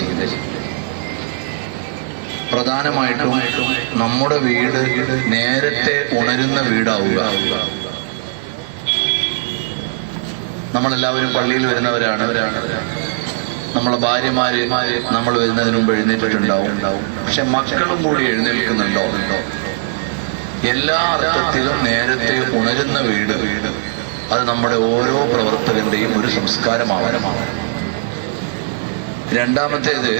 ചെയ്യുന്നത്. പ്രധാനമായിട്ടും നമ്മുടെ വീട് നേരത്തെ ഉണരുന്ന വീടാവുക. നമ്മളെല്ലാവരും പള്ളിയിൽ വരുന്നവരാണ്. നമ്മളെ ഭാര്യമാര് നമ്മൾ വരുന്നതിന് മുമ്പ് എഴുന്നേറ്റിട്ടുണ്ടാവും. പക്ഷെ മക്കളും കൂടി എഴുന്നേൽക്കുന്നുണ്ടോ? എല്ലാ അർത്ഥത്തിലും നേരത്തെ ഉണരുന്ന വീട് അത് നമ്മുടെ ഓരോ പ്രവർത്തകന്റെയും ഒരു സംസ്കാരമാവനമാണ്. രണ്ടാമത്തേത്,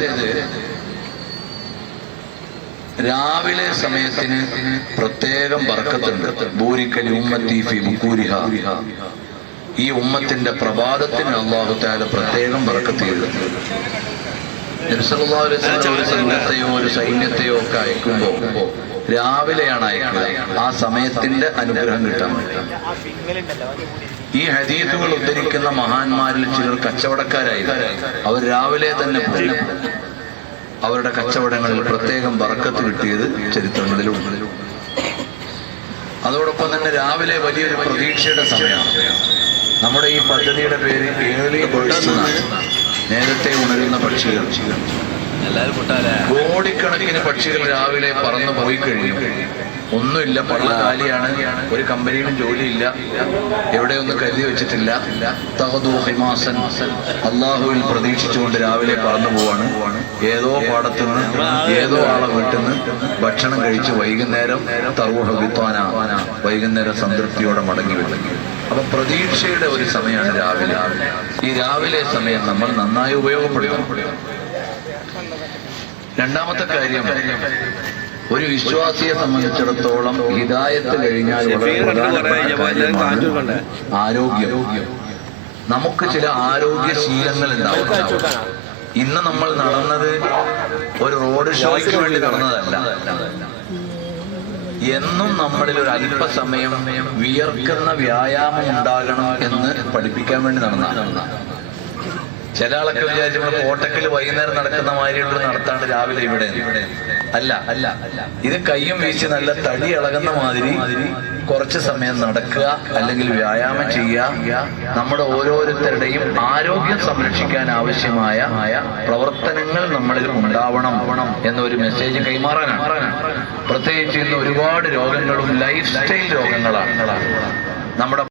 രാവിലെ സമയത്തിന് പ്രത്യേകം ബർക്കത്തുണ്ട്. ബൂരിക്കൽ ഉമ്മത്തി ഫീ ബുകൂരിഹാ. ഈ ഉമ്മത്തിന്റെ പ്രഭാതത്തിന് അല്ലാഹു തആല പ്രത്യേകം ബർക്കത്ത് ചെയ്തിട്ടുണ്ട്. നബി സല്ലല്ലാഹു അലൈഹി വസല്ലം ഒരു സംഘത്തെയോ ഒരു സൈന്യത്തെയോ ഒക്കെ അയക്കുമ്പോൾ രാവിലെയാണ് അയക്കുക, ആ സമയത്തിന്റെ അനുഗ്രഹം കിട്ടാൻ വേണ്ടി. ഈ ഹദീസുകൾ ഉദ്ധരിക്കുന്ന മഹാന്മാരിൽ ചിലർ കച്ചവടക്കാരായിരുന്നു. അവർ രാവിലെ തന്നെ പോയി അവരുടെ കച്ചവടങ്ങളിൽ പ്രത്യേകം ബർക്കത്ത് കിട്ടിയത് ചരിത്രങ്ങളിലുണ്ട്. അതോടൊപ്പം തന്നെ രാവിലെ വലിയൊരു പ്രതീക്ഷയുടെ സമയമാണ്. നമ്മുടെ ഈ പദ്ധതിയുടെ പേര് ഏർലി ബേർഡ്സ് എന്നാണ്. നേരത്തെ ഉണരുന്ന പക്ഷികൾ. കോടിക്കണക്കിന് പക്ഷികൾ രാവിലെ പറന്നു പോയി കഴിഞ്ഞു. ഒന്നുമില്ല, പള്ള കാലിയാണ്, ഒരു കമ്പനിയിലും ജോലിയില്ല, എവിടെയൊന്നും കരുതി വെച്ചിട്ടില്ല. അള്ളാഹുവിൽ പ്രതീക്ഷിച്ചുകൊണ്ട് രാവിലെ പറന്നു പോവാണ്. ഏതോ പാടത്തുനിന്ന് ഏതോ ആളെ വീട്ടിൽ നിന്ന് ഭക്ഷണം കഴിച്ച് വൈകുന്നേരം വൈകുന്നേരം സംതൃപ്തിയോടെ മടങ്ങി വരും. അപ്പൊ പ്രതീക്ഷയുടെ ഒരു സമയമാണ് രാവിലെ. ഈ രാവിലെ സമയം നമ്മൾ നന്നായി ഉപയോഗപ്പെടുത്തണം. രണ്ടാമത്തെ കാര്യം, ഒരു വിശ്വാസിയെ സംബന്ധിച്ചിടത്തോളം ഹിദായത്ത് കഴിഞ്ഞാൽ ആരോഗ്യം. നമുക്ക് ചില ആരോഗ്യശീലങ്ങൾ ഉണ്ടാവും. ഇന്ന് നമ്മൾ നടന്നത് ഒരു റോഡ് ഷോയ്ക്ക് വേണ്ടി നടന്നതല്ല. എന്നും നമ്മളിൽ ഒരു അല്പസമയം വിയർക്കുന്ന വ്യായാമം ഉണ്ടാകണം എന്ന് പഠിപ്പിക്കാൻ വേണ്ടി നടന്നതാണ്. ചില ആളൊക്കെ വിചാരിച്ചു കോട്ടക്കൽ വൈകുന്നേരം നടക്കുന്ന മാതിരിയുള്ള നടത്താണ് രാവിലെ ഇവിടെ. അല്ല, ഇത് കയ്യും വീശി നല്ല തടി ഇളകുന്ന മാതിരി കുറച്ച് സമയം നടക്കുക, അല്ലെങ്കിൽ വ്യായാമം ചെയ്യുക. നമ്മുടെ ഓരോരുത്തരുടെയും ആരോഗ്യം സംരക്ഷിക്കാൻ ആവശ്യമായ പ്രവർത്തനങ്ങൾ നമ്മളിൽ ഉണ്ടാവണം എന്നൊരു മെസ്സേജ് കൈമാറാനാണ്. പ്രത്യേകിച്ച് ഇന്ന് ഒരുപാട് രോഗങ്ങളും ലൈഫ് സ്റ്റൈൽ രോഗങ്ങളാണ്. നമ്മുടെ